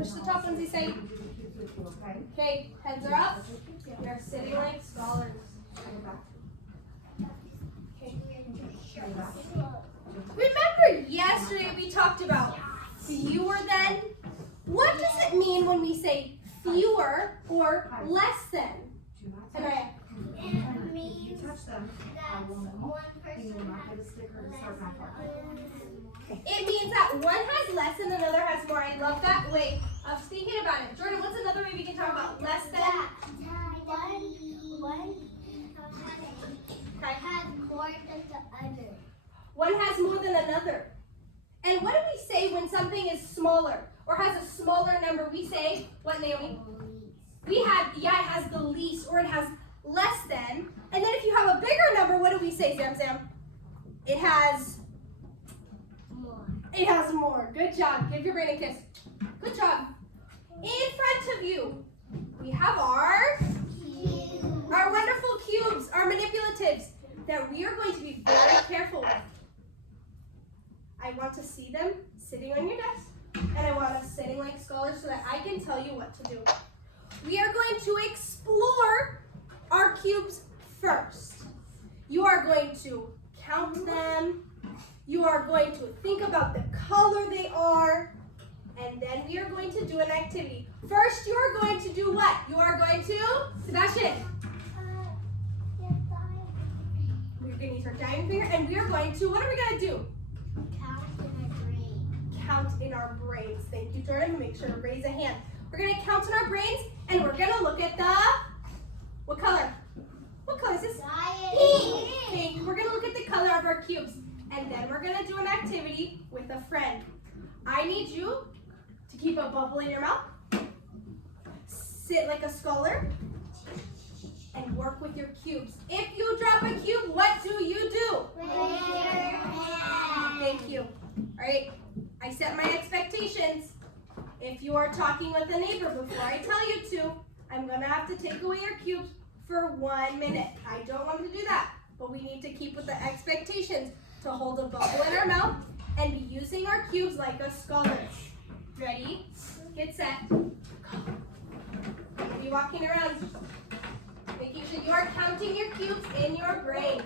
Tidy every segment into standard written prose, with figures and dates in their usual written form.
Push the top ones, say. Okay, heads are up. We are sitting like scholars. Okay. Remember yesterday we talked about fewer than? What does it mean when we say fewer or less than? Anaya. It means that one person has It means that one has less and another has more. I love that way of thinking about it. Jordan, what's another way we can talk about less than? One has more than the other. One has more than another. And what do we say when something is smaller or has a smaller number? We say, what, Naomi? We have, it has the least or it has less than. And then if you have a bigger number, what do we say, Zam? It has More. It has more. Good job. Give your brain a kiss. Good job. In front of you, we have our wonderful cubes, our manipulatives that we are going to be very careful with. I want to see them sitting on your desk, and I want us sitting like scholars so that I can tell you what to do. We are going to explore our cubes first. You are going to count them. You are going to think about the color they are, and then we are going to do an activity. First, you are going to do what? You are going to, Sebastian. We're going to use our diamond finger, and we are going to, what are we going to do? Count in our brains. Thank you, Jordan. Make sure to raise a hand. We're going to count in our brains, and we're going to look at the, what color? What color is this? Pink. Pink. We're going to look at the color of our cubes. And then we're going to do an activity with a friend. I need you to keep a bubble in your mouth, sit like a scholar, and work with your cubes. If you drop a cube, what do you do? Raise your hand. Thank you. All right, I set my expectations. If you are talking with a neighbor before I tell you to, I'm going to have to take away your cubes for 1 minute. I don't want to do that, but we need to keep with the expectations to hold a bubble in our mouth and be using our cubes like a scholar. Ready, get set, go. You'll be walking around, making sure you are counting your cubes in your brain.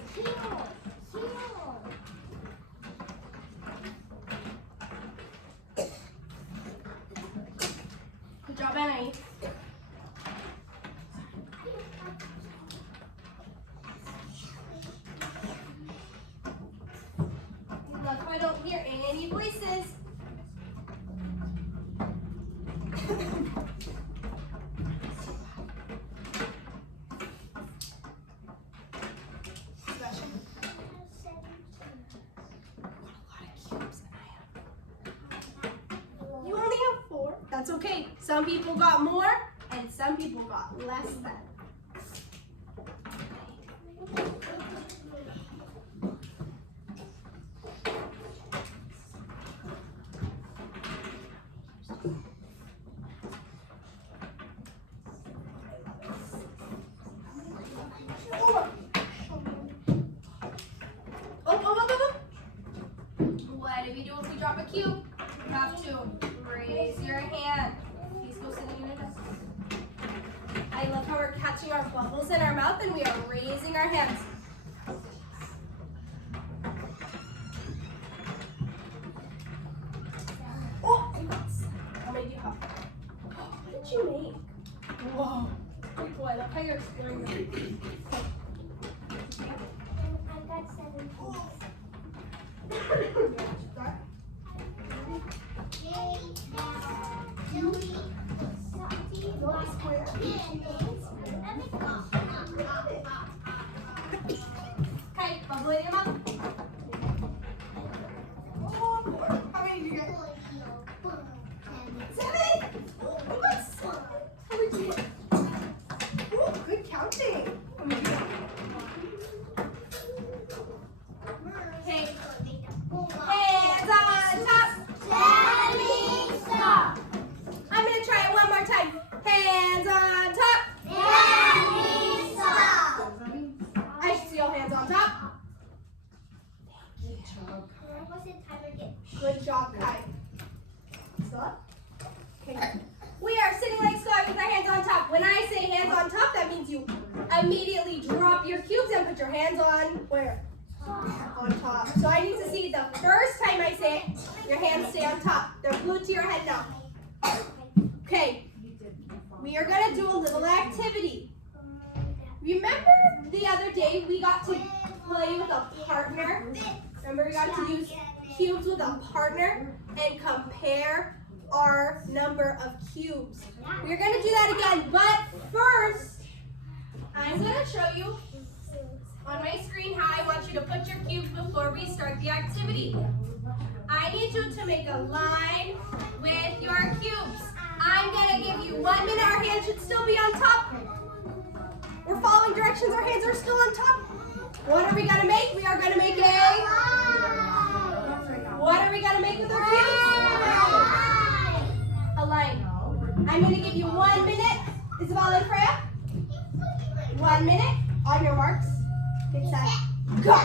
Good job, Annie. Look, I don't hear any voices. You only have 4. That's okay. Some people got more and some people got less than. What do we do if we drop a cube? You have to raise your hand. Please go sitting in your desk. I love how we're catching our bubbles in our mouth and we are raising our hands. Oh, you got 7. How many do you have? What did you make? Whoa. Pretty cool. I love how you're exploring them. I got 7. Okay, bubble in your mouth. Oh, how many did you get? 7? Oh, you got 7. How did you get? Oh, good counting. How many did you get? Okay. Hands on top. Standing stop. I'm going to try it one more time. Hands on top. Standing stop. I should see all hands on top. What was the time again? Good job, Kai. Stop. Okay. Okay. We are sitting like squat with our hands on top. When I say hands on top, that means you immediately drop your cubes and put your hands on where? On top. So I need to see the first time I say it, your hands stay on top. They're glued to your head now. Okay. We are going to do a little activity. Remember the other day we got to play with a partner? Remember we got to use cubes with a partner and compare our number of cubes. We're going to do that again, but first, I'm going to show you on my screen how I want you to put your cubes before we start the activity. I need you to make a line with your cubes. I'm going to give you 1 minute. Our hands should still be on top. We're following directions. Our hands are still on top. What are we going to make? We are going to make what are we going to make with our cubes? A line. I'm going to give you 1 minute. Isabel and Freya? 1 minute. On your marks. Get set. Go.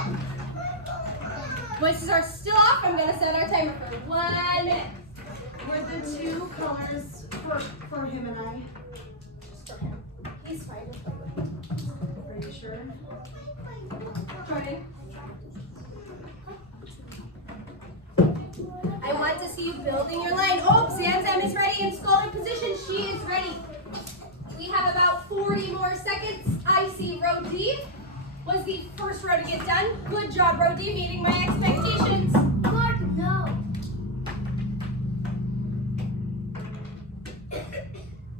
Voices are still off. I'm going to set our timer for 1 minute. Were the two colors for him and I? Just for him. He's fine. Are you sure? Jordan. I want to see you building your line. Oh, Zamzam is ready in sculling position. She is ready. We have about 40 more seconds. I see row D was the first row to get done. Good job, row D, meeting my expectations. Good, no.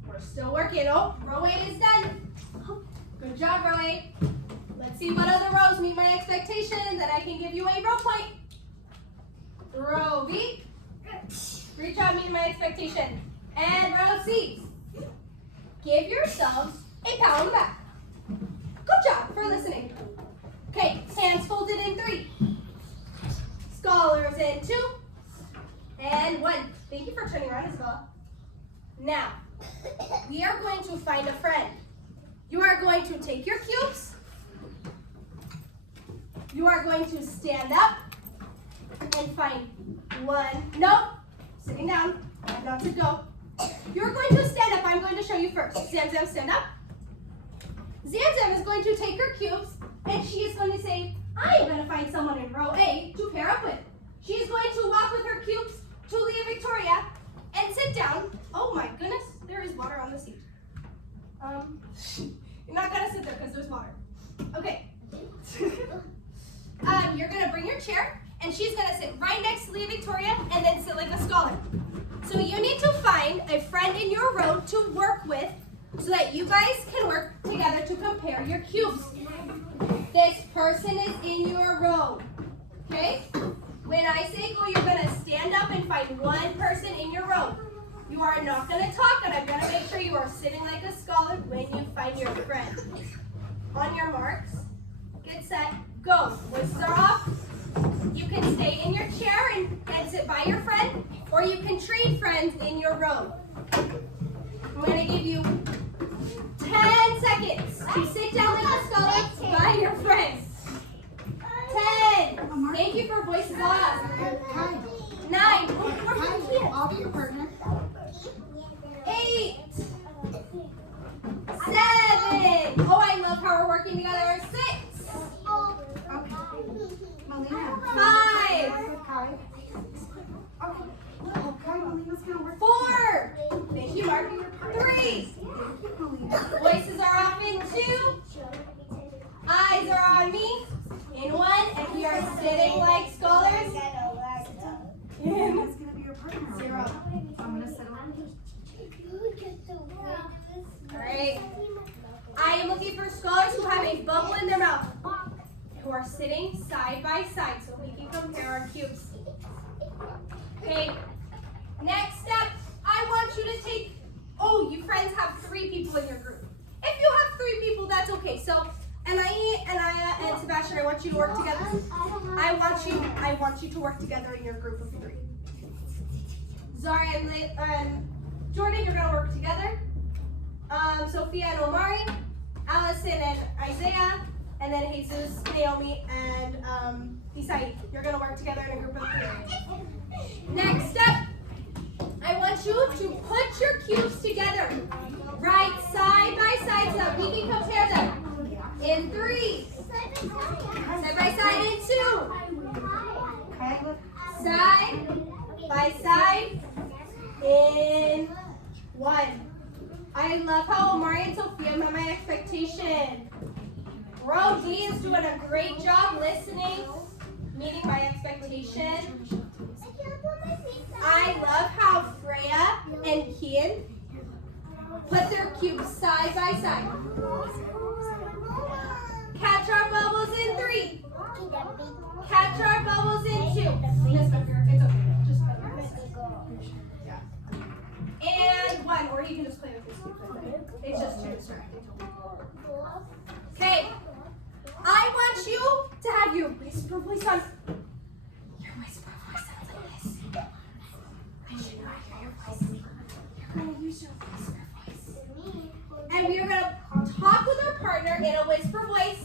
We're still working. Oh, row A is done. Good job, row A. Let's see what other rows meet my expectations, and I can give you a row point. Row B. Great job meeting my expectation. And row C. Give yourselves a pat on the back. Good job for listening. Okay, hands folded in 3. Scholars in 2. And 1. Thank you for turning around as well. Now, we are going to find a friend. You are going to take your cubes. You are going to stand up and find 1. Nope. Sitting down. Not to go. You're going to stand up. I'm going to show you first. Zamzam, stand up. Zamzam is going to take her cubes and she is going to say, I am going to find someone in row A to pair up with. She is going to walk with her cubes to Leah Victoria and sit down. Oh my goodness, there is water on the seat. You're not going to sit there because there's water. Okay. You're going to bring your chair and she's going to sit right next to Leah Victoria and then sit like a scholar. So you need to find a friend in your row to work with so that you guys can work together to compare your cubes. This person is in your row, okay? When I say go, you're gonna stand up and find 1 person in your row. You are not gonna talk, and I'm gonna make sure you are sitting like a scholar when you find your friend. On your marks, get set, go. Voices are off. You can stay in your chair and sit by your friend, or you can trade friends in your row. I'm going to give you 10 seconds to sit down like a scholar by your friends. 10. Thank you for voices off. 9. I'll be your partner. 8. 7. Oh, I love how we're working together. 6. Okay. Melina. 5. Okay, Melina's gonna work. 4. Thank you, Mark. 3. Voices are off in 2. Eyes are on me in 1. And we are sitting like scholars. Melina's gonna be your partner. 0. I'm gonna sit over. Alright. I am looking for scholars who have a bubble in their mouth, who are sitting side by side so we can compare our cubes. Okay. Next step, I want you to take, oh, you friends have 3 people in your group. If you have 3 people, that's okay. So, Anaya, and Sebastian, I want you to work together. I want you to work together in your group of 3. Zara and Jordan, you're gonna work together. Sophia and Omari, Allison and Isaiah, and then Jesus, Naomi, and Isai. You're gonna work together in a group of 3. Next step, I want you to put your cubes together. Right side by side so that we can compare them. In 3. Side by side in 2. Side by side in 1. I love how Omari and Sophia met my expectation. Bro D is doing a great job listening, meeting my expectation. I love how Freya and Kian put their cubes side by side. Catch our bubbles in 3. Catch our bubbles in 2. Miss Becker, it's okay. Just put your wrist. And 1, or you can just play with your cube. It's just too distracting. Okay. I want you to have your whisper voice on. Your whisper voice sounds like this. I should not hear your voice. You're going to use your whisper voice. And we are going to talk with our partner in a whisper voice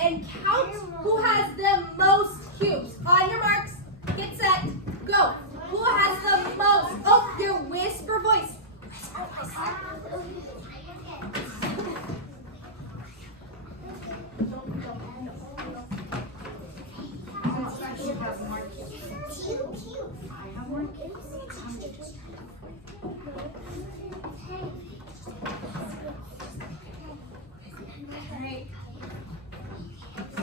and count who has the most cubes. On your marks, get set, go. Who has the most? Oh, your whisper voice. Whisper voice.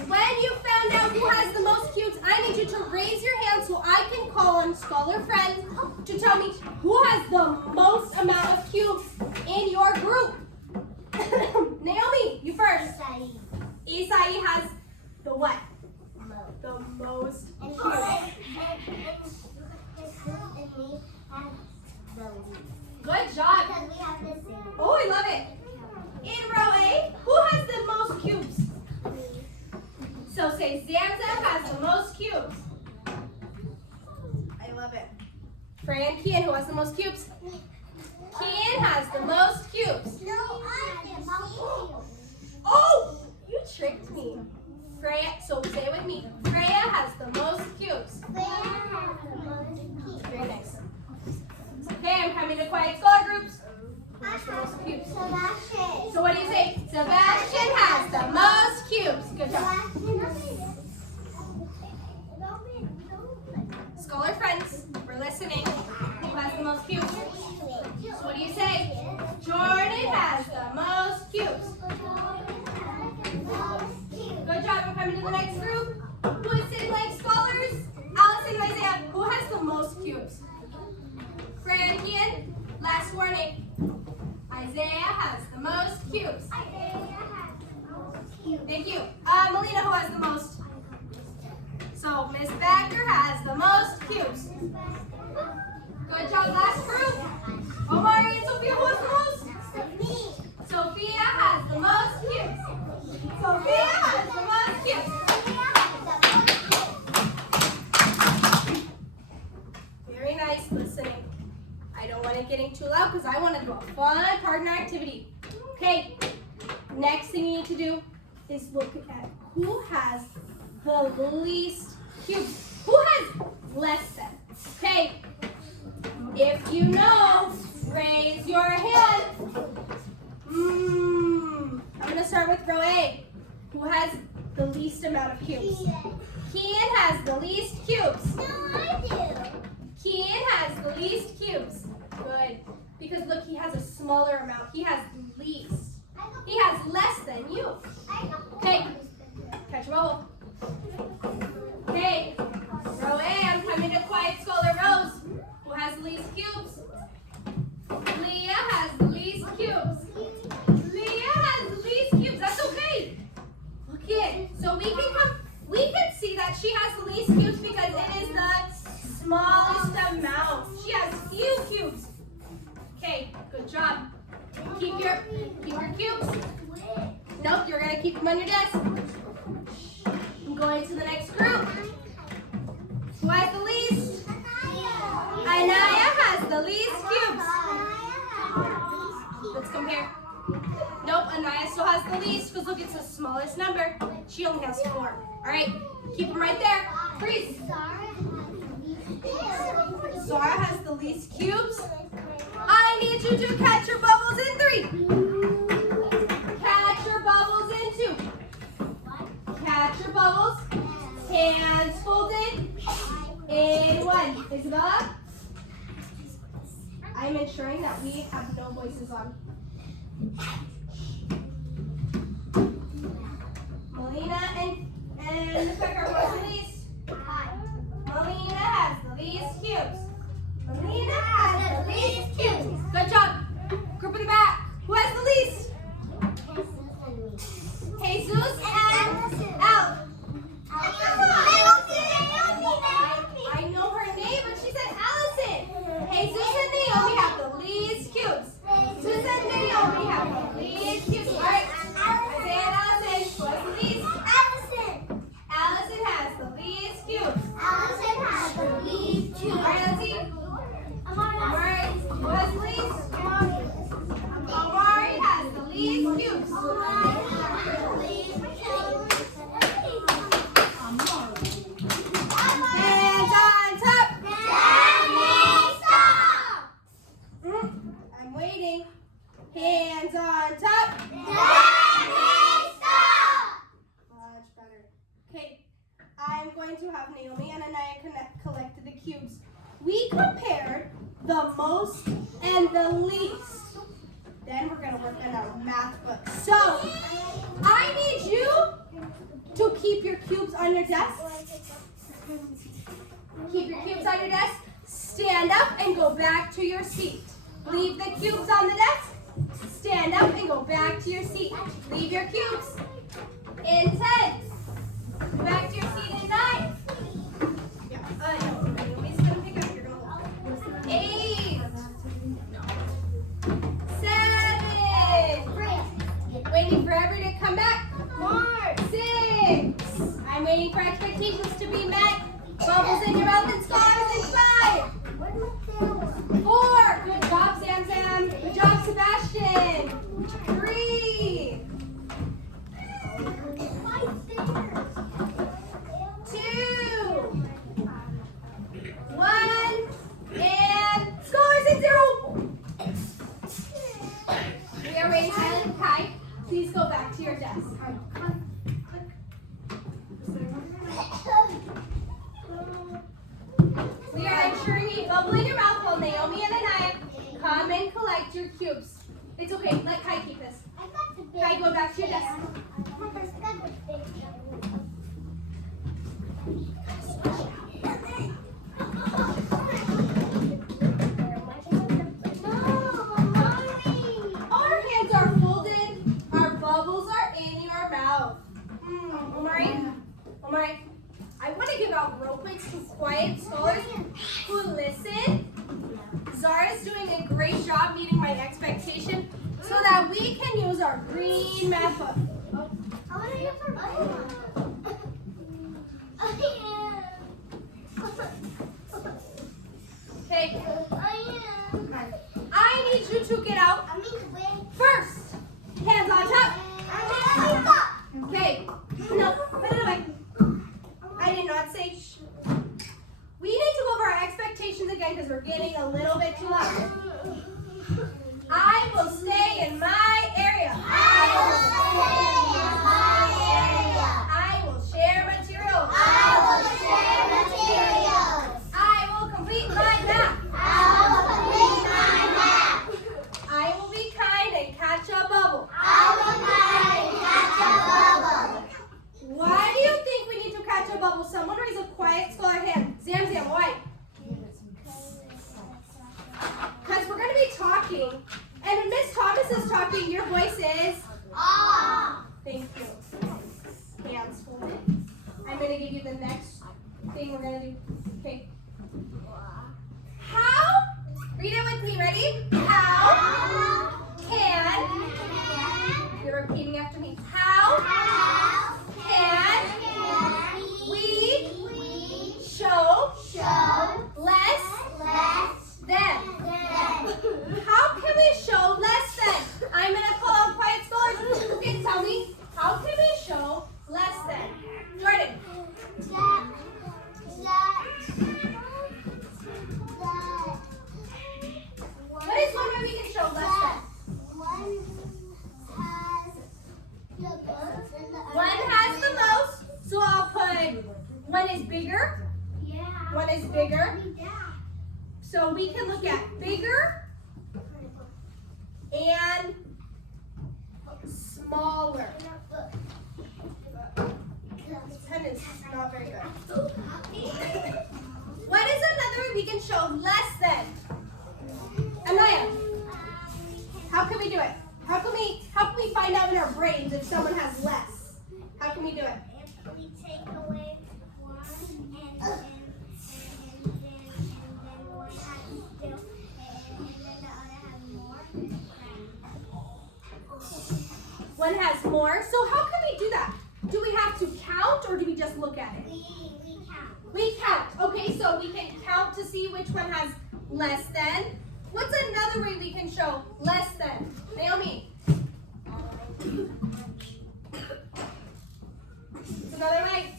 When you found out who has the most cubes, I need you to raise your hand so I can call on scholar friends to tell me who has the most amount of cubes in your group. Naomi, you first. Isai has the what? The most cubes. Good job. Oh, I love it. In row A, who has the most cubes? So say Zamzam has the most cubes. I love it. Freya and Kian, who has the most cubes? Kian has the most cubes. Oh, you tricked me. Freya, so say it with me. Freya has the most cubes. Very nice. Okay, I'm coming to quiet scholar groups. Who has the most cubes? So what do you say? Sebastian has the most cubes. Good job. Scholar friends, we're listening. Who has the most cubes? So what do you say? Jordan has the most cubes. Good job. We're coming to the next group. Who is sitting like scholars? Allison and Isaiah. Who has the most cubes? Freya and Kian, last warning. Isaiah has the most cubes. Thank you. Melina, who has the most? So Miss Becker has the most cubes. Good job, last group. Omari and Sophia, who has the most? Sophia has the most cubes. Sophia has the most cubes. Very nice listening. I don't want it getting too loud because I want to do a fun partner activity. Okay, next thing you need to do is look at who has the least cubes. Who has less than? Okay, if you know, raise your hand. I'm going to start with row A. Who has the least amount of cubes? Kian has the least cubes. No, I do. Kian has the least cubes. Good. Because look, he has a smaller amount. He has least. He has less than you. Okay. Catch a bubble. Okay. Row A, I'm coming to quiet scholar Rose. Who has the least cubes? Leah has the least cubes. Leah has the least cubes. That's okay. Look it. So we can see that she has the least cubes because it is the smallest amount. She has few cubes. Okay, good job. Keep your cubes. Nope, you're gonna keep them on your desk. I'm going to the next group. Who has the least? Anaya has the least cubes. Let's compare. Nope, Anaya still has the least because look, it's the smallest number. She only has 4. All right, keep them right there. Freeze. Zara has the least cubes. you to catch your bubbles in 3. Catch your bubbles in 2. Catch your bubbles. Hands folded in 1. Isabella, I'm ensuring that we have no voices on. Melina and the Pecker, what's the least? Melina has the least cubes. Melina has the least cubes. Good job. Group in the back. Who has the least? Jesus and Al. I know her name, but she said Allison. Jesus and Naomi have the least cubes. Jesus and Naomi have the least cubes. All right. Say it, Allison. What's the least? Allison has the least cubes. All right, let's see. Amari, what's the least? Amari has the least cubes. Hands on top. I'm waiting. Hands on top. Much better. Okay, I'm going to have Naomi and Anaya collect the cubes. We compared the most and the least. Then we're going to work on our math book. So, I need you to keep your cubes on your desk. Keep your cubes on your desk. Stand up and go back to your seat. Leave the cubes on the desk. Stand up and go back to your seat. Leave your cubes. In 10. Back to your seat in 9. Naomi's going to pick up. You're going to hold. 8. 7. Waiting for everyone to come back. 6. I'm waiting for expectations to be met. Bubbles in your mouth and scars in 5. 4. Good job, Sam Sam. Good job, Sebastian. 3. 2. 1. And scores in 0. We are ready, Kylie and Kai. Please go back to your desk. We are ensuring a bubble in your mouth while Naomi and Anaya come and collect your cubes. It's okay. Let Kai keep this. Kai, go back to your desk. Our hands are folded. Our bubbles are in your mouth. Omari, I want to give out rope plates to quiet scholars who listen. Zara's doing a great job meeting my expectation so that we can use our green math book. Okay. I need you to get out first. Hands on top. Okay. No, put it away. I did not say shh. We need to go over our expectations again because we're getting a little bit too loud. I will stay in my area. I will share materials. I will complete my math. I will be kind and catch a bubble. Why do you think we need to catch a bubble? Someone raise a quiet scholar hand. Zam Zam, why? Because we're going to be talking. And when Miss Thomas is talking, your voice is? Thank you. Hands folded. I'm going to give you the next thing we're going to do. Okay. How? Read it with me. Ready? How can? You're repeating after me. How can we show less than? How can we show less than? I'm going to call out quiet scholars who can tell me, how can we show less than? Jordan. What is one way we can show one is bigger. So we can look at bigger and smaller. This pen is not very good. What is another way we can show less than? Anaya, how can we do it? How can we find out in our brains if someone has less? How can we do it? If we take away one and then one has still, and then the other has more. One has more. So how can we do that? Do we have to count or do we just look at it? We count. We count. Okay, so we can count to see which one has less than. What's another way we can show less than? Naomi. Another way.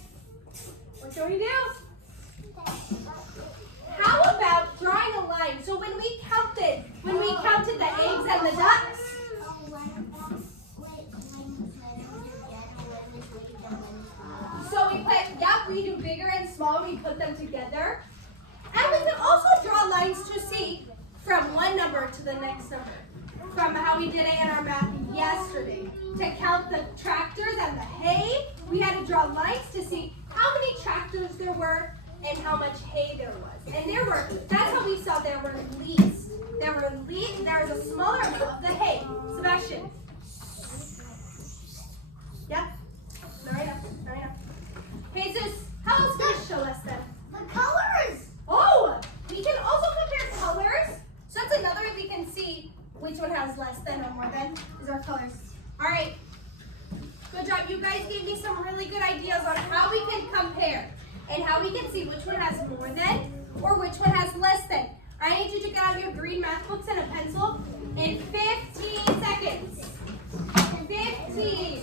What should we do? How about drawing a line? So when we counted the eggs and the ducks, so we do bigger and smaller, we put them together. And we can also draw lines to see from one number to the next number. From how we did it in our math yesterday. To count the tractors and the hay, we had to draw lines to see how many tractors there were and how much hay there was. And that's how we saw there were leaves. There was a smaller amount of the hay. Sebastian. Yeah? Marina. Jesus, how else can we show less than? The colors. Oh, we can also compare colors. So that's another way we can see which one has less than or more than is our colors. All right. Good job. You guys gave me some really good ideas on how we can compare and how we can see which one has more than or which one has less than. I need you to get out your green math books and a pencil in 15 seconds. 15,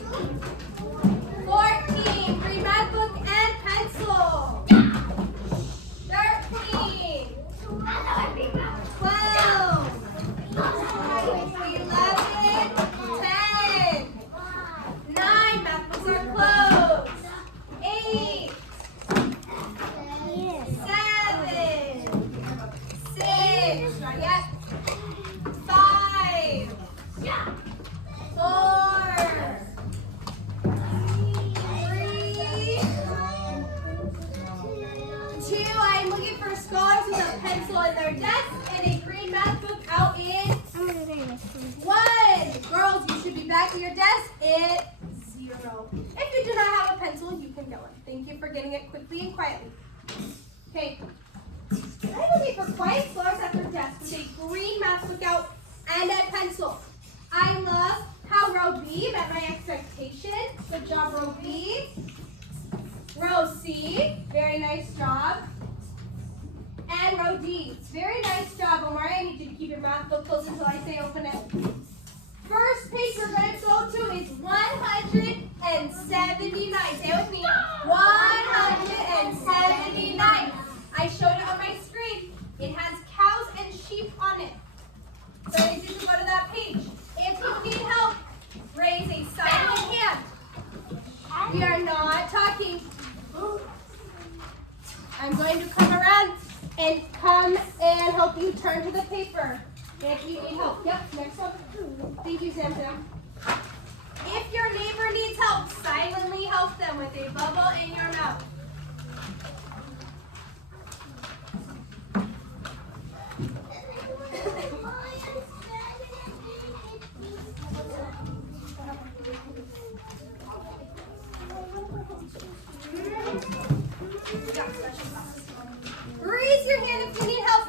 14, green math book and pencil. 13, 12, 11, 10, 9, math books are closed. 8, 7, 6, not yet. 5, 4, 3, 2. I'm looking for scholars with a pencil in their desk and a green math book out in 1. Girls, you should be back at your desk at 0. If you do not have a pencil, you can go in. Thank you for getting it quickly and quietly. Okay. I'm looking for quiet scholars at their desk with a green math book out and a pencil. I love how row B met my expectation. Good job, row B. Row C, very nice job. And row D, very nice job. Omari, I need you to keep your math book closed until I say open it. First page we're going to go to is 179. Say it with me. 179. I showed it on my screen. It has cows and sheep on it. So I need you to go to that page. If you need help, raise a silent hand. We are not talking. I'm going to come around and help you turn to the paper if you need help. Yep, next one. Thank you, Sam. If your neighbor needs help, silently help them with a bubble in your mouth. Raise your hand if you need help.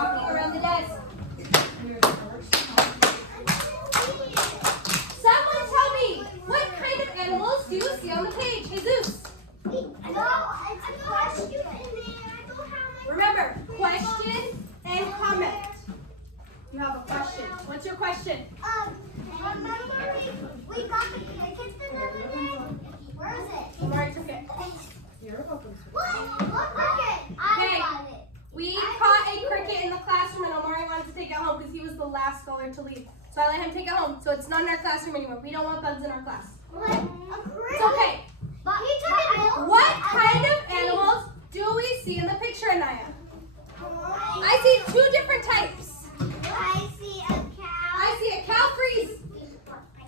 walking around the desk. Someone tell me, what kind of animals do you see on the page? Jesus. Remember, question and comment. You have a question. What's your question? Remember we got the cricket the other day? Where is it? Omari took it. What cricket? I got it. We caught a cricket in the classroom and Omari wanted to take it home because he was the last scholar to leave. So I let him take it home. So it's not in our classroom anymore. We don't want bugs in our class. What? A cricket? It's okay. But he took it home. What kind of animals do we see in the picture, Anaya? I see two different types. I see a cow. I see a cow, freeze.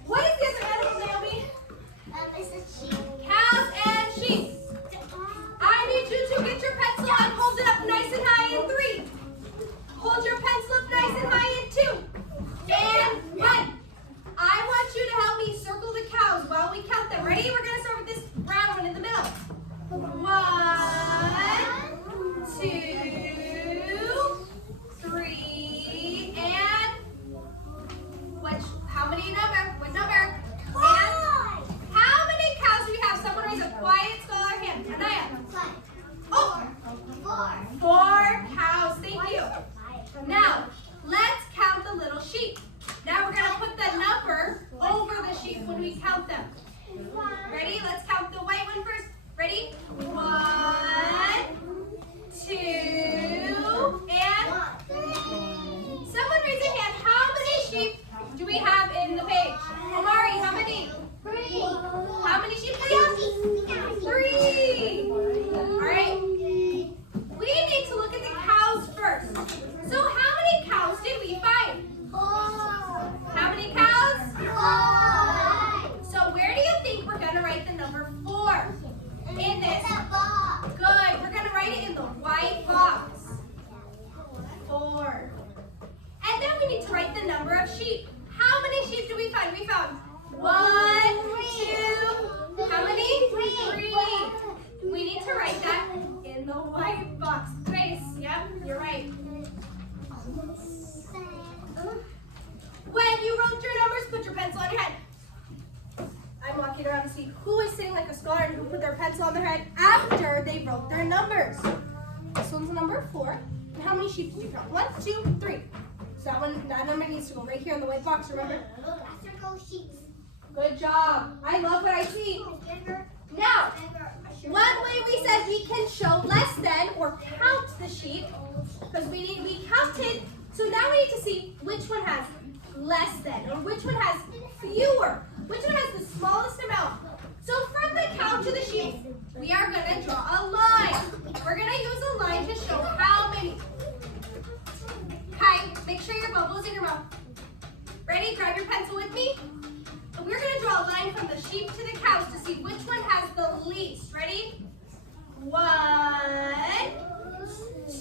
What is the other animal, Naomi? It's a sheep. Cows and sheep. I need you to get your pencil and hold it up nice and high in 3. Hold your pencil up nice and high in 2. And 1. I want you to help me circle the cows while we count them. Ready? We're going to start with this brown one in the middle. 1, 2, 3, and how many number? What number? And how many cows do we have? Someone raise a quiet scholar hand. Anaya. Oh, 4 cows. Thank you. Now, let's count the little sheep. Now we're going to put the number over the sheep when we count them. Ready? Let's count the white one first. Ready? 1, 2, and 3. Someone raise a hand. How many sheep do we have in the page? Omari, how many? 3. How many sheep do we have? 3. All right. We need to look at the cows first. So how many cows did we find? 4. How many cows? 5. So where do you think we're going to write the number 4? In this. Good. We're going to write it in the white box. 4. And then we need to write the number of sheep. How many sheep do we find? We found 1, 2, how many? 3. We need to write that in the white box. Grace, yep, you're right. When you wrote your numbers, put your pencil on your head. I'm walking around to see who is sitting like a scholar and who put their pencil on their head after they wrote their numbers. This one's number 4. And how many sheep did you count? 1, 2, 3. So that number needs to go right here in the white box, remember? Good job. I love what I see. Now, one way we said we can show less than or count the sheep, because we counted, so now we need to see which one has less than, or which one has fewer, which one has the smallest amount. So from the cow to the sheep, we are going to draw a line. We're going to use a line to show how many. Hi, make sure your bubble's in your mouth. Ready? Grab your pencil with me. And we're going to draw a line from the sheep to the cows to see which one has the least. Ready? 1,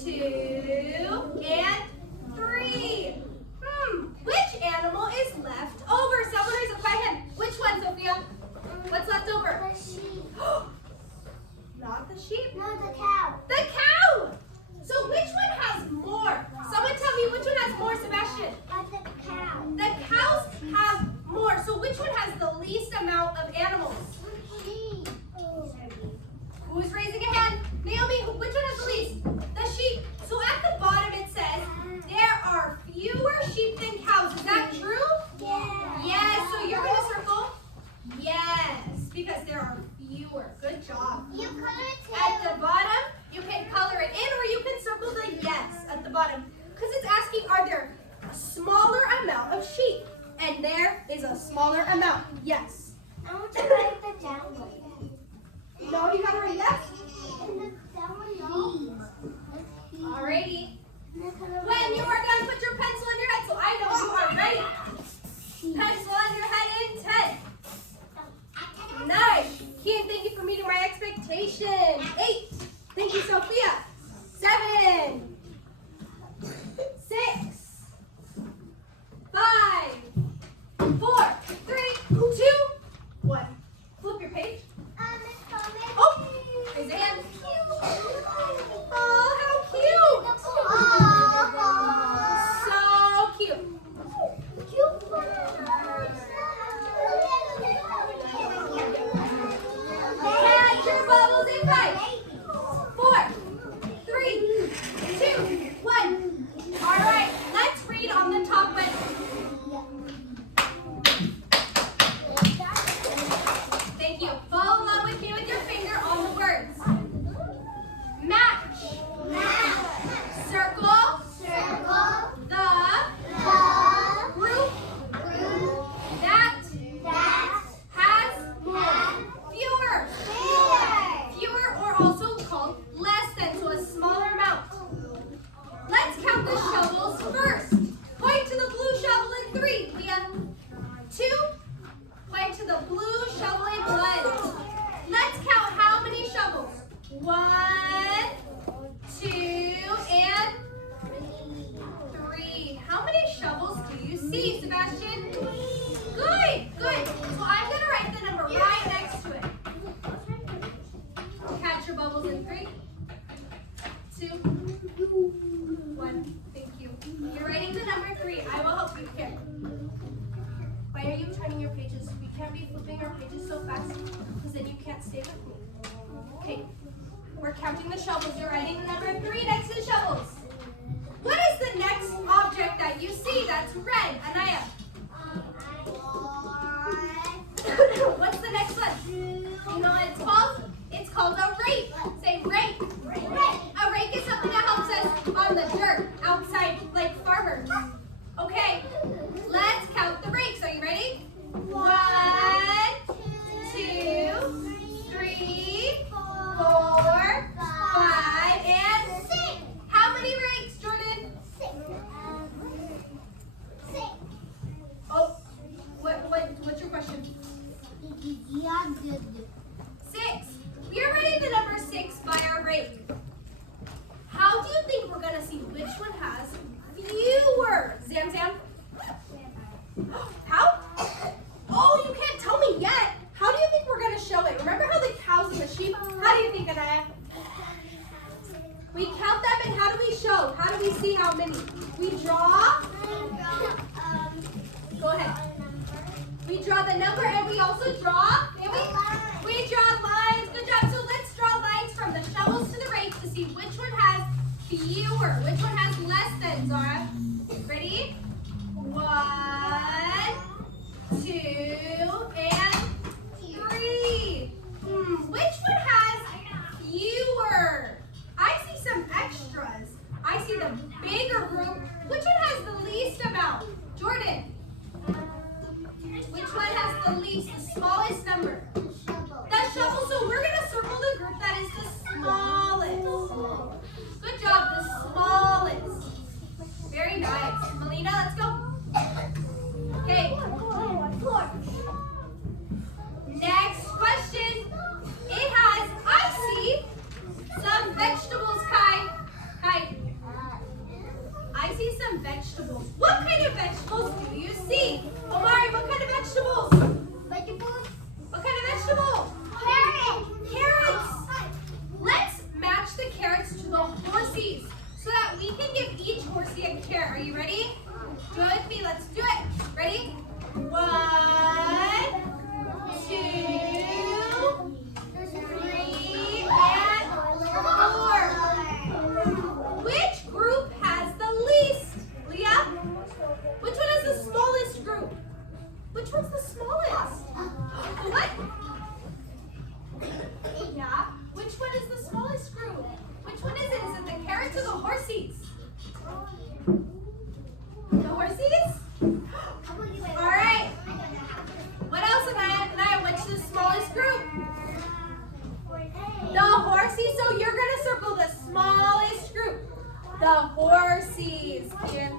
2, and 3. Which animal is left over? Someone raise a quiet hand. Which one, Sophia? What's left over? The sheep. Not the sheep. No, the cow. The cow! So which one has more? Someone tell me which one has more, Sebastian? The cow. The cows have more. So which one has the least amount of animals? Sheep. Who's raising a hand? Naomi, which one has the least? The sheep. So at the bottom it says there are fewer sheep than cows. Is that true? Yeah. Yes. So you're going to circle yes, because there are fewer. Good job. You color it too. At the bottom, you can color it in or you can circle the yes at the bottom. Because it's asking, are there a smaller amount of sheep? And there is a smaller amount. Yes. I want to write the down one. No, you got to write yes? And the down one, no. Alrighty. When you are done, put your pencil in your head so I know you are ready. Pencil on your head in 10. 9. Kian, thank you for meeting my expectation. 8. Thank you, Sophia. 7. 6. 5. 4. 3. 2. 1. Flip your page. Oh, raise a hand. Oh, how cute. first. Point to the blue shovel in 3, Leah. 2. Point to the blue shovel in 1. Let's count how many shovels. 1, 2, and 3. How many shovels do you see, Sebastian? Good, good. So I'm going to write the number right next to it. Catch your bubbles in 3, 2, 1. Thank you. You're writing the number 3. I will help you here. Why are you turning your pages? We can't be flipping our pages so fast because then you can't stay with me. Okay. We're counting the shovels. You're writing the number 3 next to the shovels. What is the next object that you see that's red, Anaya? What's the next one? You know what it's called? It's called a rake. Say rake. A rake is something that helps us on the dirt outside, like farmers. Okay, let's count the rakes. Are you ready? 1, 2, 3, 4, 5, and 6. How many rakes, Jordan? 6. Oh, what's your question? 6. We are writing the number 6 by our rake. How do you think we're going to see which one has fewer? Zam Zam? How? Oh, you can't tell me yet. How do you think we're going to show it? Remember how the cows and the sheep? How do you think, Anaya? We count them, and how do we show? How do we see how many? We draw. Go ahead. We draw the number, and we also draw. We draw lines. Good job. So let's draw lines from the shovels to the rakes to see which one has fewer. Which one has less than, Zara? Ready? 1, 2, and 3. Which one has fewer? I see some extras. I see the bigger group. Which one has the least amount? Jordan. Which one has the least, the smallest number? The shovel. So we're going to circle the group that is the smallest. Good job, the smallest. Very nice. Melina, let's go. Okay. Next question. It has, I see some vegetables, Kai. Kai. I see some vegetables. What kind of vegetables do you see? Omari, what kind of vegetables? What kind of vegetable? Carrots. Let's match the carrots to the horsies so that we can give each horsey a carrot. Are you ready? Do it with me. Let's do it. Ready? 1, 2, 3, and 4. Which group has the least? Leah? Which one is the smallest group? Which one's the smallest? What? Yeah. Which one is the smallest group? Which one is it? Is it the carrots or the horsies? The horsies? All right. What else, Anaya? What's the smallest group? The horsies. So you're going to circle the smallest group. The horsies. And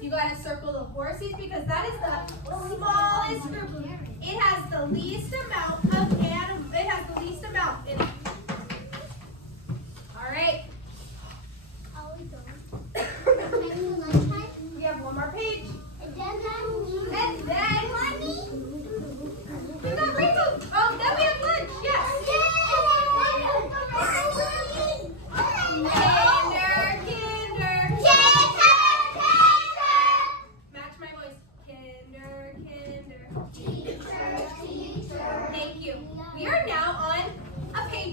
you got to circle the horsies because that is the smallest group. It has the least amount of animals. It has the least amount in it. All right. We have one more page. And then we got rainbow. Oh, then we have lunch. Yes. Match my voice. Kinder. Thank you. We are now on a page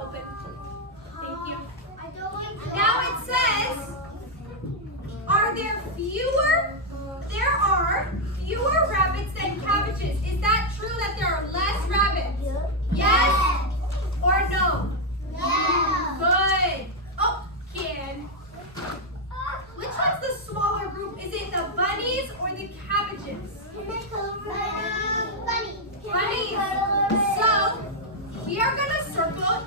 open. Thank you. I don't like Now it says, are there fewer? There are fewer rabbits than cabbages. Is that true that there are less rabbits? Yes or no? Good. Oh, Ken. Which one's the smaller group? Is it the bunnies or the cabbages? Bunnies. So, we are going to circle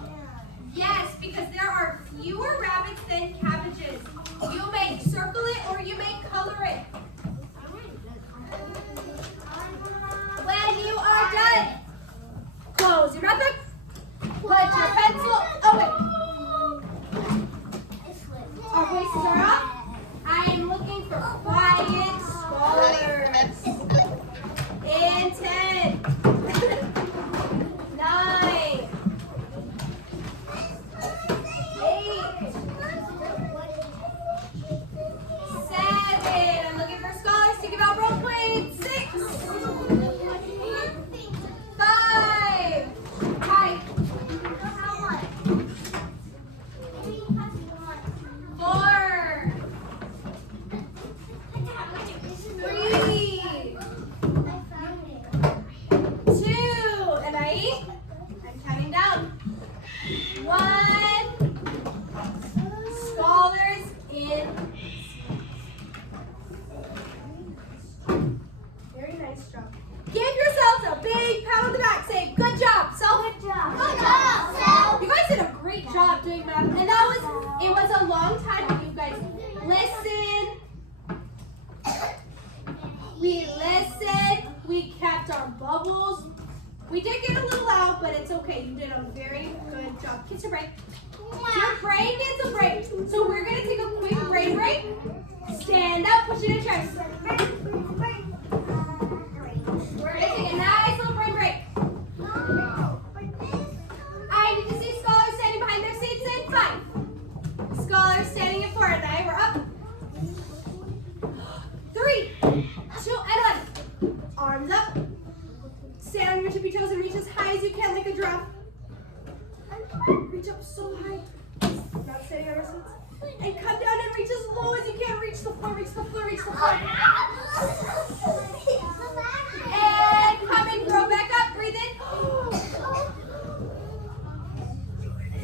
yes because there are fewer rabbits than cabbages. You may circle it or you may color it. When you are done, close your notebook. Put your pencil away. Our voices are off. I am looking for quiet scholars. In 10, 9, 8, 7. I'm looking for scholars to give out role plays. 6, 5. Hi. 4, 3, 2. And I'm counting down. 1. Scholars in. Very nice job. Give yourselves a big pat on the back. Say, good job, self. Good job. You guys did a great job doing math. And it was a long time when you guys listened. We listened. We kept our bubbles. We did get a little loud, but it's okay. You did a very good job. Kiss your break. Your brain needs a break. So we're going to take a quick brain break. Stand up, push it in chairs. We're going to take a nice little brain break. I need to see scholars standing behind their seats in 5. Scholars standing in 4. And now we're up. 3, 2, and 1. Arms up. Stand on your tippy toes and reach as high as you can like a giraffe. Reach up so high. Now standing on our seats. And come down and reach as low as you can. Reach the floor, reach the floor, reach the floor. And come and grow back up. Breathe in.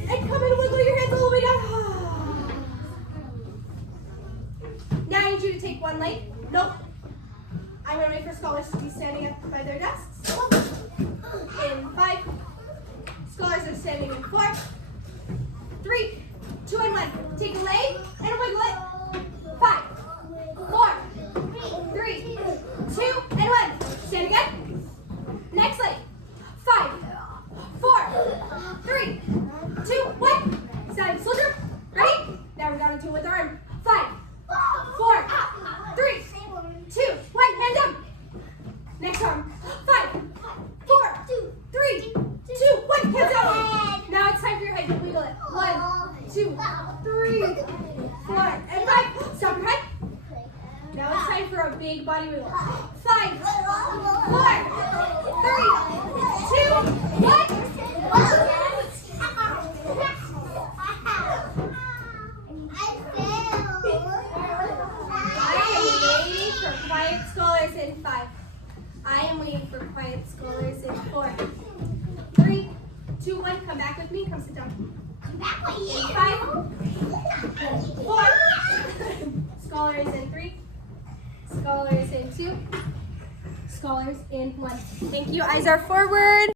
And come and wiggle your hands all the way down. Now I need you to take one leg. Nope. I'm going to wait for scholars to be standing up by their desks. In 5. Scholars are standing in 4. 3, 2, and 1. Take a leg and wiggle it. 5, 4, 3, 2, and 1. Stand again. Next leg. 5, 4, 3, 2, 1. Stand soldier. Ready? Now we're going to do it with our arm. 5, 4, 3, 2, 1. Hands down. Next arm. 5, 4, 3, 2, 1. Hands down. Now it's time for your head to wiggle it. 1, 2, 3, 4, and 5. Stop your head. Now it's time for a big body wiggle. 5, 4, 3, 2, 1. Quiet scholars in 5. I am waiting for quiet scholars in 4. 3, 2, 1. Come back with me. Come sit down. In 5, 4. Scholars in 3. Scholars in 2. Scholars in 1. Thank you. Eyes are forward.